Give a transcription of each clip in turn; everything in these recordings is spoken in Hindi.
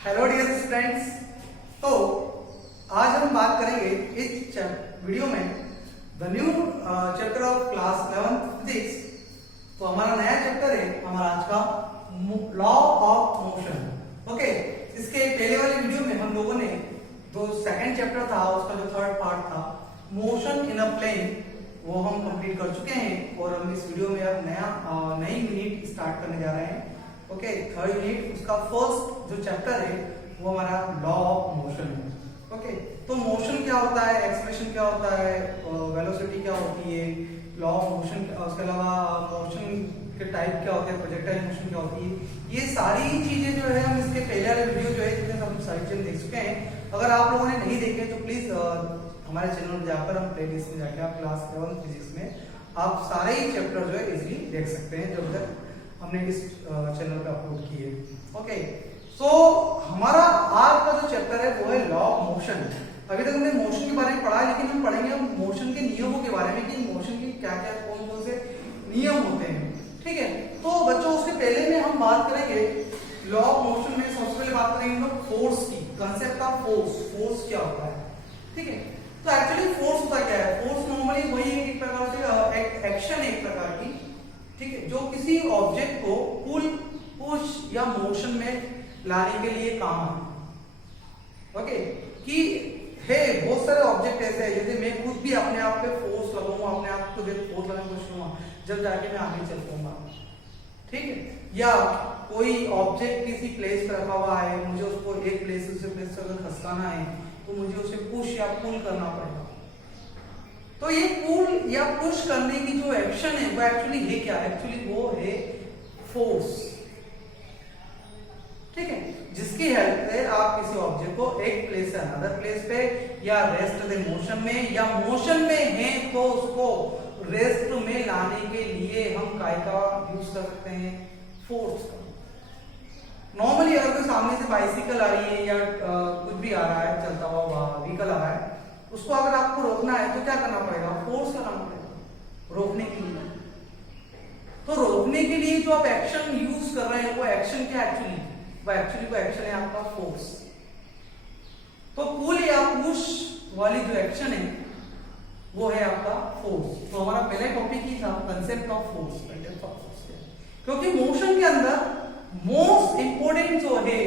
Hello dear students. तो आज हम बात करेंगे इस वीडियो में the new chapter of class 11th physics. तो हमारा नया चैप्टर है हमारा आज का लॉ ऑफ मोशन। ओके, इसके पहले वाले वीडियो में हम लोगों ने जो सेकंड चैप्टर था उसका जो थर्ड पार्ट था मोशन इन अ प्लेन वो हम कंप्लीट कर चुके हैं और हम इस वीडियो में अब नई यूनिट स्टार्ट करने जा रहे हैं। ओके, थर्ड यूनिट उसका फर्स्ट जो चैप्टर है वो हमारा लॉ ऑफ मोशन है। ओके, तो मोशन क्या होता है, एक्सप्रेशन क्या होता है, वेलोसिटी क्या होती है, लॉ ऑफ मोशन, उसके अलावा मोशन के टाइप क्या होते हैं, प्रोजेक्टाइल मोशन क्या होती है, ये सारी चीजें जो है हम इसके पहले वाले वीडियो जो है जिसमें हम सारी चीजें देख चुके हैं। अगर आप लोगों ने नहीं देखे तो प्लीज हमारे चैनल में जाकर हम प्लेलिस्ट में जाकर आप क्लास 11 फिजिक्स में आप सारे ही चैप्टर जो है इजीली देख सकते हैं जब तक हमने इस चैनल पे अपलोड किए। ओके, सो हमारा आज का जो चैप्टर है वो है लॉ ऑफ मोशन। अभी तक हमने मोशन के बारे में पढ़ा, लेकिन हम पढ़ेंगे अब मोशन के नियमों के बारे में कि मोशन के क्या क्या कौन कौन से नियम होते हैं। ठीक है, तो बच्चों उसके पहले में हम बात करेंगे लॉ ऑफ मोशन में। सबसे पहले बात करेंगे फोर्स की, कंसेप्ट ऑफ फोर्स। फोर्स क्या होता है, ठीक है। तो एक्चुअली फोर्स होता क्या है, फोर्स नॉर्मली वही है एक प्रकार से एक्शन एक प्रकार की, ठीक है, जो किसी ऑब्जेक्ट को पुल, पुश या मोशन में लाने के लिए काम आए। ओके, कि है बहुत सारे ऑब्जेक्ट ऐसे हैं, जैसे मैं खुद भी अपने आप पे फोर्स लगाऊंगा, अपने आप को फोर्स लगाने की कोशिश करूंगा, जब जाके मैं आगे चल पाऊंगा, ठीक है। या कोई ऑब्जेक्ट किसी प्लेस पे रखा हुआ है, मुझे उसको एक प्लेस से दूसरे प्लेस तक खसकाना है तो मुझे उसे पुश या पुल करना पड़ेगा। तो ये पुल या पुश करने की जो एक्शन है वो एक्चुअली है क्या, एक्चुअली वो है फोर्स, ठीक है, जिसकी हेल्प से आप किसी ऑब्जेक्ट को एक प्लेस से अनदर प्लेस पे या रेस्ट दे मोशन में या मोशन में है तो उसको रेस्ट में लाने के लिए हम काय का यूज कर सकते हैं, फोर्स का। नॉर्मली अगर कोई सामने से बाइसिकल आ रही है या कुछ भी आ रहा है, चलता हुआ व्हीकल आ रहा है, उसको अगर आपको रोकना है तो क्या करना पड़ेगा, फोर्स करना पड़ेगा रोकने के लिए। तो रोकने के लिए जो आप एक्शन यूज कर रहे हैं वो एक्शन क्या एक्चुअली वो एक्शन है आपका फोर्स। तो पुल या पुश वाली जो एक्शन है वो है आपका फोर्स। तो हमारा पहला टॉपिक ही था concept of force, concept of force. क्योंकि मोशन के अंदर मोस्ट इंपोर्टेंट जो है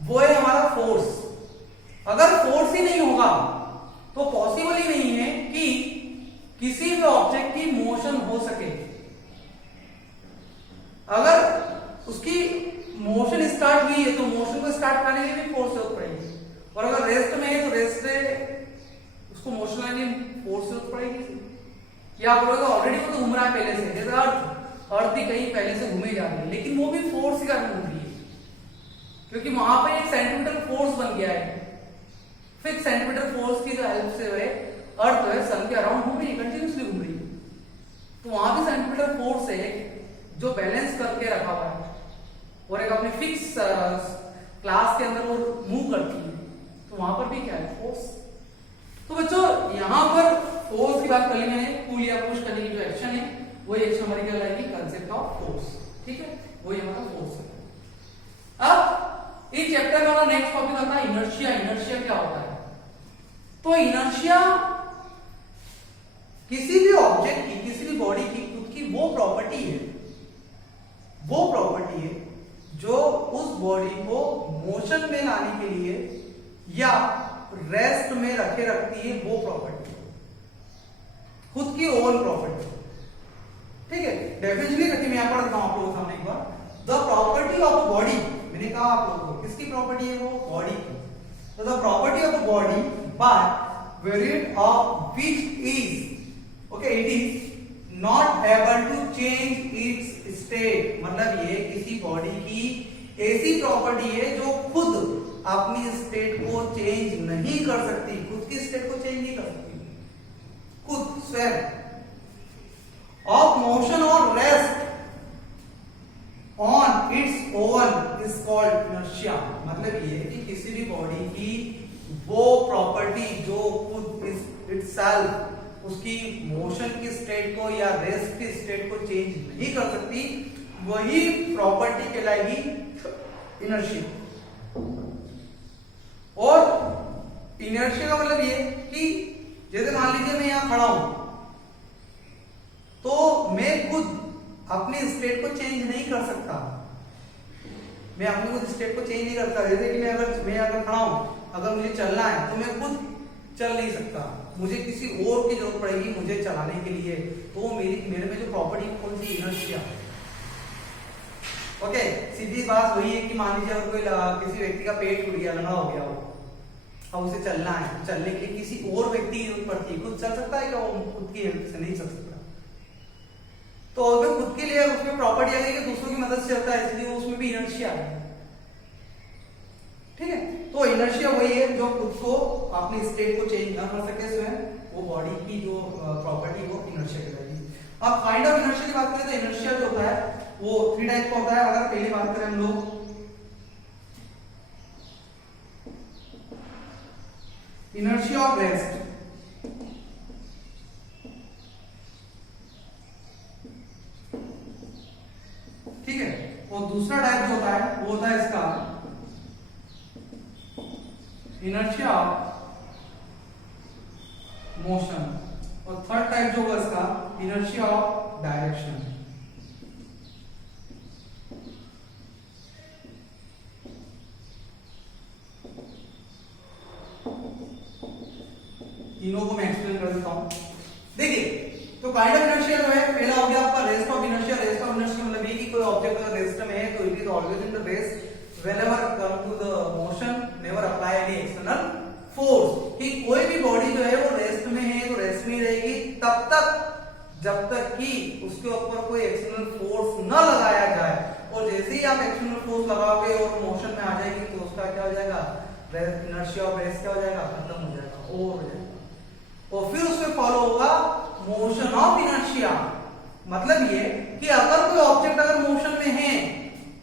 वो है हमारा फोर्स। अगर फोर्स ही नहीं होगा तो पॉसिबल ही नहीं है कि किसी भी ऑब्जेक्ट की मोशन हो सके। अगर उसकी मोशन स्टार्ट हुई है तो मोशन को स्टार्ट करने के लिए भी फोर्स जरूरत पड़ेगी, और अगर रेस्ट में है तो रेस्ट से उसको मोशन लाने में फोर्स जरूरत पड़ेगी। या आप बोलोगे ऑलरेडी वो तो घूम रहा है पहले से, जैसे अर्थ भी कहीं पहले से घूमे जा रही है, लेकिन वो भी फोर्स के कारण घूम रही है, क्योंकि वहां पर एक सेंटीमीटर फोर्स बन गया है। फिर सेंटीमीटर फोर्स की जो हेल्प से अर्थ जो है सन के अराउंड घूम रही है, कंटिन्यूसली घूम रही है। तो वहां भी सेंटीमीटर फोर्स है जो बैलेंस करके रखा हुआ है और एक अपने फिक्स क्लास के अंदर वो मूव करती है। तो वहां पर भी क्या है, फोर्स। तो बच्चों यहां पर फोर्स की बात कर ली मैंने, पुल या पुश करने की जो एक्शन है वो एक्शन हमारी कहलाएगी कंसेप्ट ऑफ फोर्स, ठीक है, वही हमारा फोर्स है। अब इस चैप्टर का हमारा नेक्स्ट टॉपिक आता है इनर्शिया। इनर्शिया क्या होता है, तो इनर्शिया किसी भी ऑब्जेक्ट की, किसी भी बॉडी की खुद की वो प्रॉपर्टी है जो उस बॉडी को मोशन में लाने के लिए या रेस्ट में रखती है, वो प्रॉपर्टी खुद की ओन प्रॉपर्टी, ठीक है। डेफिनेटली रखी मैं यहां पर रखता हूं आप लोगों के सामने एक बार। द प्रॉपर्टी ऑफ बॉडी, मैंने कहा आप लोगों को किसकी प्रॉपर्टी है, वो बॉडी की। तो the property of body by variant of which is okay it is not able to change its state. मतलब ये किसी बॉडी की ऐसी प्रॉपर्टी है जो खुद अपनी स्टेट को चेंज नहीं कर सकती, खुद की स्टेट को चेंज नहीं कर सकती, खुद स्वयं। ऑफ मोशन और rest on its own is called inertia. मतलब ये कि किसी भी बॉडी की वो प्रॉपर्टी जो खुद इटसेल्फ उसकी मोशन की स्टेट को या रेस्ट की स्टेट को चेंज नहीं कर सकती, वही प्रॉपर्टी कहलाएगी इनर्शिया। और इनर्शिया का मतलब ये कि जैसे मान लीजिए मैं यहां खड़ा हूं, तो मैं खुद अपनी स्टेट को चेंज नहीं कर सकता। मैं अपनी खुद स्टेट को चेंज नहीं करता। जैसे कि मैं अगर खड़ा हूं, अगर मुझे चलना है तो मैं खुद चल नहीं सकता, मुझे किसी और की जरूरत पड़ेगी मुझे चलाने के लिए। तो मेरे में जो प्रॉपर्टी कौन सी, इनर्शिया। ओके, सीधी बात वही है कि मान लीजिए अगर कोई किसी व्यक्ति का पेट टूट गया, लंगड़ा हो गया हो, अब उसे चलना है, तो चलने के लिए किसी और व्यक्ति की जरूरत पड़ती है। खुद चल सकता है क्या? वो खुद की हेल्प से नहीं चल सकता। तो अगर खुद के लिए उसमें प्रॉपर्टी आ गई कि दूसरों की मदद से चलता है, इसलिए उसमें भी इनर्शिया है। ठीक है, तो इनर्शिया वही है जो खुद को अपनी स्टेट को चेंज ना कर सके स्वयं, वो बॉडी की जो प्रॉपर्टी वो इनर्शिया कहलाएगी। अब काइंड ऑफ इनर्शिया की बात करें तो इनर्शिया जो होता है वो 3 टाइप का होता है। अगर पहली बात करें हम लोग इनर्शिया ऑफ रेस्ट, ठीक है, और दूसरा टाइप जो होता है वो होता है इसका इनर्शिया ऑफ मोशन, और थर्ड टाइप जो होगा इसका इनर्शिया ऑफ डायरेक्शन। तीनों को मैं एक्सप्लेन कर देता हूं। देखिए, तो काइंड ऑफ इनर्शिया जो है, पहला हो गया आपका rest of inertia. Rest of inertia मतलब ये कि कोई ऑब्जेक्ट अगर रेस्ट में है तो it is always in the rest whenever come to the motion, never apply any external force. कि कोई भी बॉडी जो है वो रेस्ट में है तो रेस्ट में रहेगी तब तक जब तक कि उसके ऊपर कोई एक्सटर्नल फोर्स न लगाया जाए। और जैसे ही आप एक्सटर्नल फोर्स लगाओगे और मोशन में आ जाएगी तो उसका क्या हो जाएगा, इनर्शिया ऑफ रेस्ट क्या हो जाएगा, खत्म हो जाएगा, ओवर हो जाएगा। और फिर उसमें फॉलो होगा मोशन ऑफ इनर्शिया। मतलब ये कि अगर कोई ऑब्जेक्ट अगर मोशन में है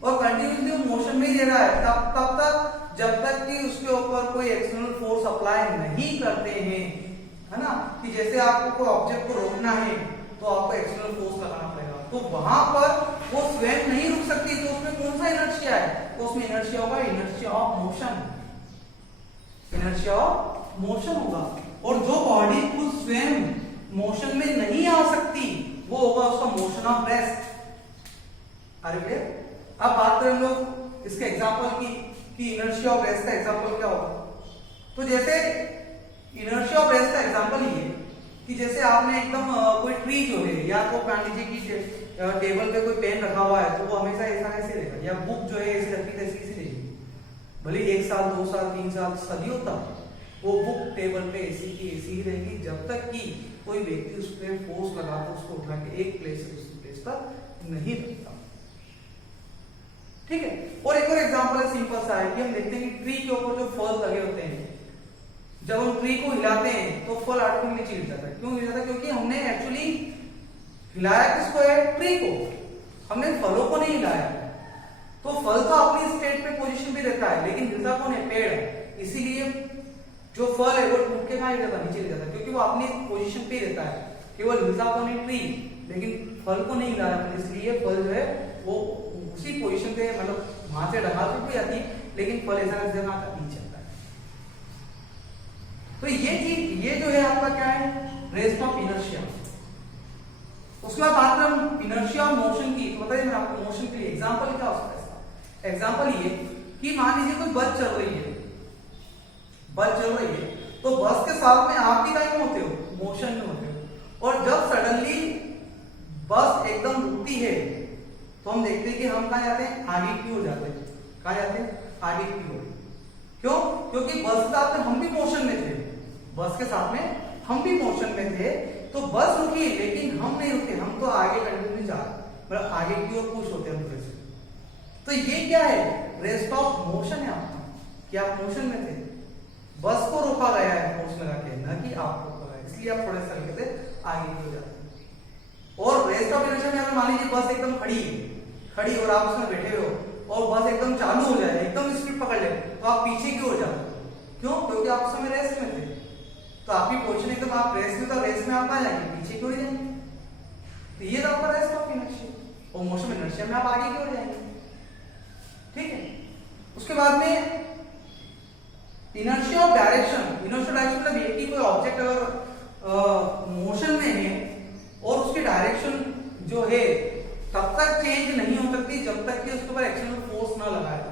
और कंटिन्यूसली मोशन में ही रह रहा है तब तक जब तक कि उसके ऊपर कोई एक्सटर्नल फोर्स अप्लाई नहीं करते हैं, है ना। कि जैसे आपको कोई ऑब्जेक्ट को रोकना है तो आपको एक्सटर्नल फोर्स लगाना पड़ेगा, तो वहां पर वो स्वयं नहीं रुक सकती। तो उसमें कौन सा इनर्शिया है, तो उसमें इनर्शिया होगा inertia of motion, inertia of motion होगा। और जो बॉडी खुद स्वयं मोशन में नहीं आ सकती वो होगा उसका मोशन ऑफ रेस्ट। अरे अब बात करें हम लोग इसके एग्जांपल की कि इनर्शिया ऑफ रेस्ट का एग्जांपल क्या होगा। तो जैसे इनर्शिया ऑफ रेस्ट का एग्जांपल ये कि जैसे आपने एकदम कोई ट्री जो है, या तो मान लीजिए कि टेबल पे कोई पेन रखा हुआ है तो वो हमेशा ऐसा कैसे रहेगा, या बुक जो है ऐसी रखी तैसी कैसे रहेगी, भले 1 साल 2 साल 3 साल सदियों तक वो बुक टेबल पे ऐसी की ऐसी ही रहेगी जब तक कि कोई व्यक्ति उस पर फोर्स लगाकर उसको उठा के एक प्लेस से दूसरी प्लेस पर नहीं रखता। ठीक है, और एक और एग्जांपल है सिंपल सा है कि हम देखते हैं कि ट्री के ऊपर जो फल लगे होते हैं, जब हम ट्री को हिलाते हैं तो फल ऑटोमेटिकली नीचे गिर जाता है। क्यों गिर जाता है? क्योंकि हमने एक्चुअली हिलाया किसको है, ट्री को, हमने फलों को नहीं हिलाया। तो फल तो अपनी स्टेट पे पोजीशन पे रहता है लेकिन हिलता कौन है, पेड़। इसीलिए जो फल है वो टूट के कहां गिर जाता है, नीचे गिर जाता है, क्योंकि वो अपनी पोजीशन पे रहता है। केवल हिलता कौन है, ट्री, लेकिन फल को नहीं हिलाया, इसलिए फल जो है वो उसी पोजीशन पे, मतलब वहां से ढका तो भी आती है लेकिन फल ऐसा जगह का नीचे आता है। तो ये चीज, ये जो है आपका क्या है, रेस्ट ऑफ इनर्शिया। उसके बाद बात करें इनर्शिया ऑफ मोशन की, तो बताइए मैं आपको मोशन के लिए एग्जांपल क्या हो सकता है इसका। एग्जांपल ये कि मान लीजिए कोई बस चल रही है, बस चल रही है तो बस के साथ में आप भी कहीं होते हो, मोशन में होते हो। और जब सडनली बस एकदम रुकती है तो हम देखते हैं कि हम कहां जाते हैं, आगे की ओर जाते हैं। कहां जाते हैं, आगे की ओर। क्यों? क्योंकि बस के साथ में हम भी मोशन में थे, बस के साथ में हम भी मोशन में थे। तो बस रुकी लेकिन हम नहीं रुके, हम तो आगे कंटिन्यू जा रहे, मतलब आगे की ओर पुश होते हैं हम। तो ये क्या है, रेस्ट ऑफ मोशन है आपका, कि आप मोशन में थे, बस को रोका गया है फोर्स लगा के, ना कि आपको रोका गया, इसलिए आप थोड़े से हल्के से आगे की ओर जाते हैं। और रेस्ट ऑफ इनर्शिया में अगर मान लीजिए बस एकदम खड़ी और आप उसमें बैठे हो और बस एकदम चालू हो जाए, एकदम स्पीड पकड़ ले, तो आप पीछे की ओर जाते हो। क्यों? क्योंकि आप उस समय रेस्ट में थे, तो आपकी पोजीशन एकदम, आप रेस्ट में, तो रेस्ट में आप आ जाएंगे, पीछे की ओर जाएंगे। तो ये तो आपका रेस्ट ऑफ इनर्शिया। और मोशन इनर्शिया में आप आगे की ओर जाएंगे। ठीक है, उसके बाद में inertia of direction. Inertia direction मतलब ये कि कोई ऑब्जेक्ट अगर मोशन में है और उसकी डायरेक्शन जो है तब तक चेंज नहीं हो सकती जब तक कि उसके ऊपर एक्सटर्नल फोर्स ना लगाए।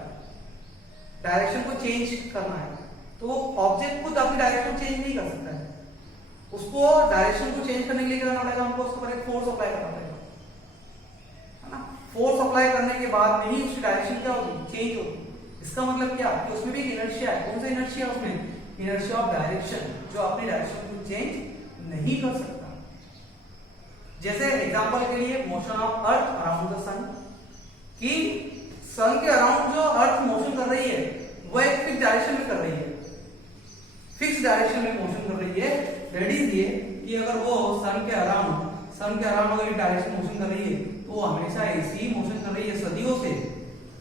डायरेक्शन को चेंज करना है तो वो ऑब्जेक्ट खुद अपनी डायरेक्शन चेंज नहीं कर सकता है, उसको डायरेक्शन को चेंज करने के लिए क्या करना पड़ेगा, हमको उसके ऊपर एक फोर्स अप्लाई करना पड़ेगा, है ना। फोर्स अप्लाई करने के बाद में ही उसकी डायरेक्शन क्या होगी, चेंज होगी। इसका मतलब क्या कि उसमें भी एक इनर्शिया है। कौन सा इनर्शिया उसमें, इनर्शिया ऑफ डायरेक्शन, जो अपनी डायरेक्शन को चेंज नहीं कर सकता। जैसे एग्जांपल के लिए motion of earth around the sun, कि सन के अराउंड जो अर्थ मोशन कर रही है वो एक फिक्स डायरेक्शन में कर रही है, फिक्स डायरेक्शन में मोशन कर रही है। दैट इज ये कि अगर वो सन के अराउंड अगर एक डायरेक्शन मोशन कर रही है तो वो हमेशा ऐसी ही मोशन कर रही है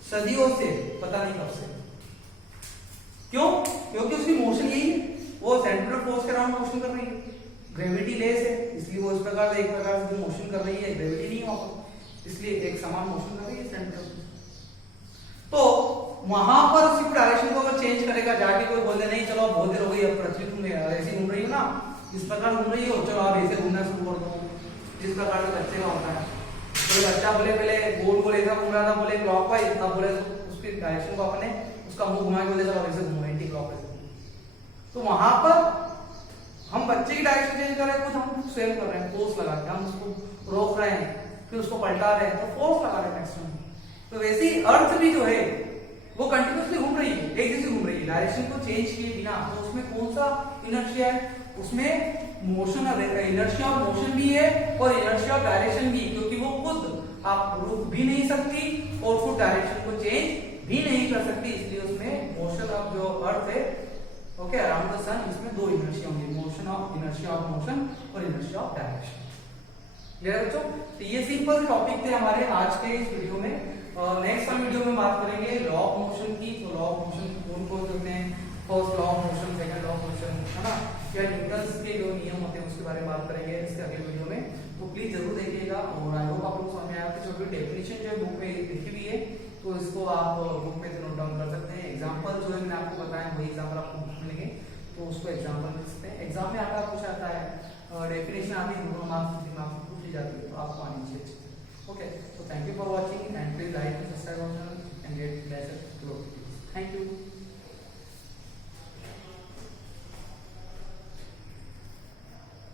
सदियों से, पता नहीं कब से। क्यों? क्योंकि उसकी मोशन यही है, वो सेंट्रल फोर्स के अराउंड मोशन कर रही है, ग्रेविटी लेस है, इसलिए वो इस प्रकार से एक प्रकार से मोशन कर रही है, ग्रेविटी नहीं होगा, इसलिए एक समान मोशन कर रही है सेंट्रल। तो वहां पर उसकी डायरेक्शन को अगर चेंज करेगा, जाके कोई बोल दे नहीं चलो बहुत देर हो गई, अब पृथ्वी तुम ऐसे घूम रही हो ना, इस प्रकार घूम रही हो, चलो आप ऐसे घूमना शुरू कर दो, जिस प्रकार से बच्चे का होता है। तो बच्चा बोले पहले गोल ऐसा घूम रहा था, बोले क्लॉकवाइज, तब बोले उसकी डायरेक्शन को अपने उसका मुंह घुमा के बोले चलो ऐसे घूमो, एंटी क्लॉकवाइज। तो वहां पर हम बच्चे की डायरेक्शन चेंज कर रहे हैं, खुद हम स्वयं कर रहे हैं, फोर्स लगा के हम उसको रोक रहे हैं, फिर उसको पलटा रहे हैं, तो फोर्स लगा रहे हैं एक्सटर्नल। तो वैसे ही अर्थ भी जो है वो कंटिन्यूअसली घूम रही है, एक जैसी घूम रही है, डायरेक्शन को चेंज किए बिना। तो उसमें कौन सा इनर्शिया है, उसमें मोशन, इनर्शिया ऑफ मोशन भी है और इनर्शिया ऑफ डायरेक्शन भी, क्योंकि वो खुद आप रुक भी नहीं सकती और खुद डायरेक्शन को चेंज भी नहीं कर सकती, इसलिए उसमें मोशन ऑफ जो अर्थ है ओके अराउंड द सन, इसमें दो इनर्शिया होंगी, इनर्शिया ऑफ मोशन और इनर्शिया ऑफ डायरेक्शन। क्लियर बच्चों? तो ये सिंपल टॉपिक थे हमारे आज के इस वीडियो में। नेक्स्ट वीडियो में बात करेंगे लॉ ऑफ मोशन की। तो लॉ ऑफ मोशन कौन कौन से होते हैं, first law of motion, second law of motion, है ना, या न्यूटन्स के जो नियम होते हैं उसके बारे में बात करेंगे इसके अगले वीडियो में। तो प्लीज जरूर देखिएगा और आई होप आप लोग समझ में आया कि छोटी डेफिनेशन जो है बुक में लिखी हुई है, तो इसको आप बुक में नोट डाउन कर सकते हैं। एग्जाम्पल जो है मैंने आपको बताया वही एग्जाम्पल आपको बुक मिलेंगे, तो उसको एग्जाम्पल लिख सकते हैं। एग्जाम में आता कुछ आता है, डेफिनेशन आती है, दोनों मार्क्स 3 मार्क्स पूछ ली जाती है, तो आपको आनी चाहिए। Okay, so thank you for watching and please like and subscribe our channel and get better growth. Thank you.